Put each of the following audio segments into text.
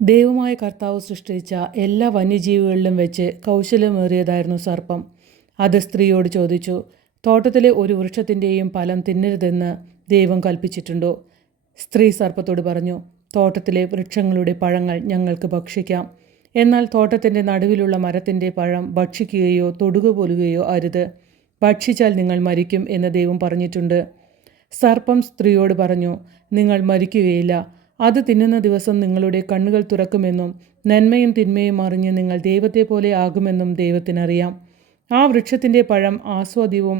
ദൈവമായ കർത്താവ് സൃഷ്ടിച്ച എല്ലാ വന്യജീവികളിലും വെച്ച് കൗശലമേറിയതായിരുന്നു സർപ്പം. അത് സ്ത്രീയോട് ചോദിച്ചു, തോട്ടത്തിലെ ഒരു വൃക്ഷത്തിൻ്റെയും ഫലം തിന്നരുതെന്ന് ദൈവം കൽപ്പിച്ചിട്ടുണ്ടോ? സ്ത്രീ സർപ്പത്തോട് പറഞ്ഞു, തോട്ടത്തിലെ വൃക്ഷങ്ങളുടെ പഴങ്ങൾ ഞങ്ങൾക്ക് ഭക്ഷിക്കാം. എന്നാൽ തോട്ടത്തിൻ്റെ നടുവിലുള്ള മരത്തിൻ്റെ പഴം ഭക്ഷിക്കുകയോ തൊടുക പോലുകയോ അരുത്. ഭക്ഷിച്ചാൽ നിങ്ങൾ മരിക്കും എന്ന് ദൈവം പറഞ്ഞിട്ടുണ്ട്. സർപ്പം സ്ത്രീയോട് പറഞ്ഞു, നിങ്ങൾ മരിക്കുകയില്ല. അത് തിന്നുന്ന ദിവസം നിങ്ങളുടെ കണ്ണുകൾ തുറക്കുമെന്നും നന്മയും തിന്മയും അറിഞ്ഞ് നിങ്ങൾ ദൈവത്തെ പോലെ ആകുമെന്നും ദൈവത്തിനറിയാം. ആ വൃക്ഷത്തിൻ്റെ പഴം ആസ്വാദ്യവും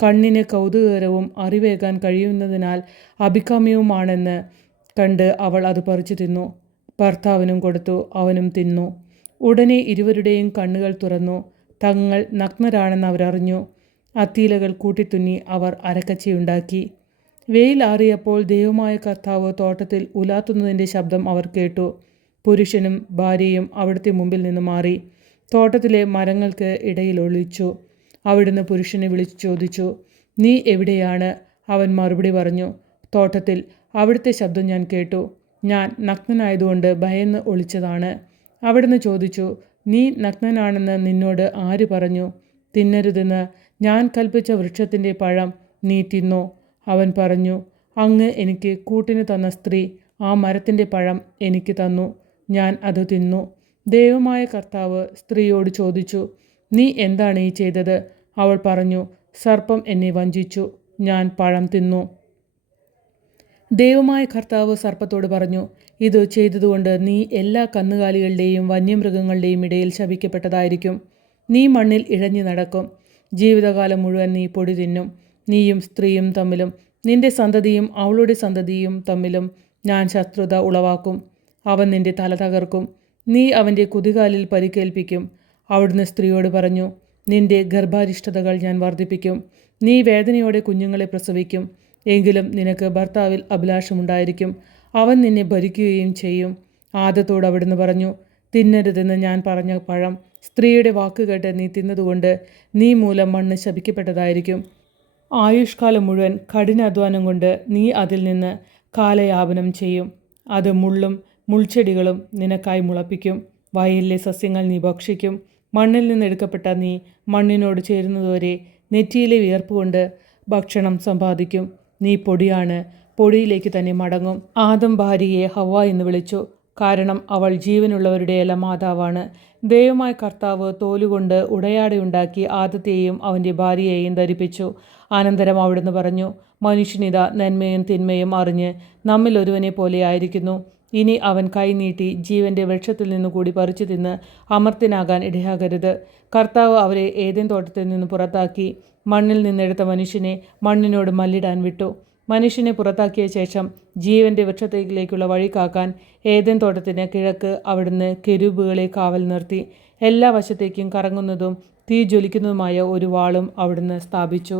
കണ്ണിന് കൗതുകകരവും അറിവേകാൻ കഴിയുന്നതിനാൽ അഭികാമ്യവുമാണെന്ന് കണ്ട് അവൾ അത് പറിച്ചു തിന്നു. ഭർത്താവിനും കൊടുത്തു, അവനും തിന്നു. ഉടനെ ഇരുവരുടെയും കണ്ണുകൾ തുറന്നു. തങ്ങൾ നഗ്നരാണെന്ന് അവരറിഞ്ഞു. അത്തിയിലകൾ കൂട്ടിത്തുന്നി അവർ അരക്കച്ചയുണ്ടാക്കി. വെയിൽ ആറിയപ്പോൾ ദൈവമായ കർത്താവ് തോട്ടത്തിൽ ഉലാത്തുന്നതിൻ്റെ ശബ്ദം അവർ കേട്ടു. പുരുഷനും ഭാര്യയും അവിടുത്തെ മുമ്പിൽ നിന്ന് മാറി തോട്ടത്തിലെ മരങ്ങൾക്ക് ഇടയിൽ ഒളിച്ചു. അവിടുന്ന് പുരുഷനെ വിളിച്ചു ചോദിച്ചു, നീ എവിടെയാണ്? അവൻ മറുപടി പറഞ്ഞു, തോട്ടത്തിൽ. അവിടുത്തെ ശബ്ദം ഞാൻ കേട്ടു. ഞാൻ നഗ്നനായതുകൊണ്ട് ഭയന്ന് ഒളിച്ചതാണ്. അവിടുന്ന് ചോദിച്ചു, നീ നഗ്നനാണെന്ന് നിന്നോട് ആര് പറഞ്ഞു? തിന്നരുതെന്ന് ഞാൻ കൽപ്പിച്ച വൃക്ഷത്തിൻ്റെ പഴം നീ തിന്നോ? അവൻ പറഞ്ഞു, അങ്ങ് എനിക്ക് കൂട്ടിന് തന്ന സ്ത്രീ ആ മരത്തിൻ്റെ പഴം എനിക്ക് തന്നു. ഞാൻ അത് തിന്നു. ദൈവമായ കർത്താവ് സ്ത്രീയോട് ചോദിച്ചു, നീ എന്താണ് ഈ ചെയ്തത്? അവൾ പറഞ്ഞു, സർപ്പം എന്നെ വഞ്ചിച്ചു. ഞാൻ പഴം തിന്നു. ദൈവമായ കർത്താവ് സർപ്പത്തോട് പറഞ്ഞു, ഇത് ചെയ്തതുകൊണ്ട് നീ എല്ലാ കന്നുകാലികളുടെയും വന്യമൃഗങ്ങളുടെയും ഇടയിൽ ശപിക്കപ്പെട്ടതായിരിക്കും. നീ മണ്ണിൽ ഇഴഞ്ഞു നടക്കും. ജീവിതകാലം മുഴുവൻ നീ പൊടി തിന്നും. നീയും സ്ത്രീയും തമ്മിലും നിന്റെ സന്തതിയും അവളുടെ സന്തതിയും തമ്മിലും ഞാൻ ശത്രുത ഉളവാക്കും. അവൻ നിന്റെ തല തകർക്കും, നീ അവൻ്റെ കുതികാലിൽ പരിക്കേൽപ്പിക്കും. അവിടുന്ന് സ്ത്രീയോട് പറഞ്ഞു, നിന്റെ ഗർഭാരിഷ്ടതകൾ ഞാൻ വർദ്ധിപ്പിക്കും. നീ വേദനയോടെ കുഞ്ഞുങ്ങളെ പ്രസവിക്കും. എങ്കിലും നിനക്ക് ഭർത്താവിൽ അഭിലാഷമുണ്ടായിരിക്കും, അവൻ നിന്നെ ഭരിക്കുകയും ചെയ്യും. ആദത്തോട് അവിടുന്ന് പറഞ്ഞു, തിന്നരുതെന്ന് ഞാൻ പറഞ്ഞ പഴം സ്ത്രീയുടെ വാക്കുകേട്ട് നീ തിന്നതുകൊണ്ട് നീ മൂലം മണ്ണ് ശപിക്കപ്പെട്ടതായിരിക്കും. ആയുഷ്കാലം മുഴുവൻ കഠിനാധ്വാനം കൊണ്ട് നീ അതിൽ നിന്ന് കാലയാപനം ചെയ്യും. അത് മുള്ളും മുൾച്ചെടികളും നിനക്കായി മുളപ്പിക്കും. വയലിലെ സസ്യങ്ങൾ നീ ഭക്ഷിക്കും. മണ്ണിൽ നിന്ന് എടുക്കപ്പെട്ട നീ മണ്ണിനോട് ചേരുന്നതുവരെ നെറ്റിയിലെ വിയർപ്പ് കൊണ്ട് ഭക്ഷണം സമ്പാദിക്കും. നീ പൊടിയാണ്, പൊടിയിലേക്ക് തന്നെ മടങ്ങും. ആദം ഭാര്യയെ ഹവ്വ എന്ന് വിളിച്ചു, കാരണം അവൾ ജീവനുള്ളവരുടെയെല്ലാം മാതാവാണ്. ദൈവമായ കർത്താവ് തോലുകൊണ്ട് ഉടയാടയുണ്ടാക്കി ആദത്തെയും അവൻ്റെ ഭാര്യയെയും ധരിപ്പിച്ചു. അനന്തരം അവിടുന്ന് പറഞ്ഞു, മനുഷ്യനിത നന്മയും തിന്മയും അറിഞ്ഞ് നമ്മിൽ ഒരുവനെ പോലെ ആയിരിക്കുന്നു. ഇനി അവൻ കൈനീട്ടി ജീവൻ്റെ വൃക്ഷത്തിൽ നിന്നു കൂടി പറിച്ചു തിന്ന് അമർത്യനാകാൻ ഇടയാകരുത്. കർത്താവ് അവരെ ഏദെൻ തോട്ടത്തിൽ നിന്ന് പുറത്താക്കി മണ്ണിൽ നിന്നെടുത്ത മനുഷ്യനെ മണ്ണിനോട് മല്ലിടാൻ വിട്ടു. മനുഷ്യനെ പുറത്താക്കിയ ശേഷം ജീവൻ്റെ വൃക്ഷത്തിലേക്കുള്ള വഴി കാക്കാൻ ഏദെൻ തോട്ടത്തിന് കിഴക്ക് അവിടുന്ന് കെരൂബുകളെ കാവൽ നിർത്തി. എല്ലാ വശത്തേക്കും കറങ്ങുന്നതും തീ ജ്വലിക്കുന്നതുമായ ഒരു വാളും അവിടുന്ന് സ്ഥാപിച്ചു.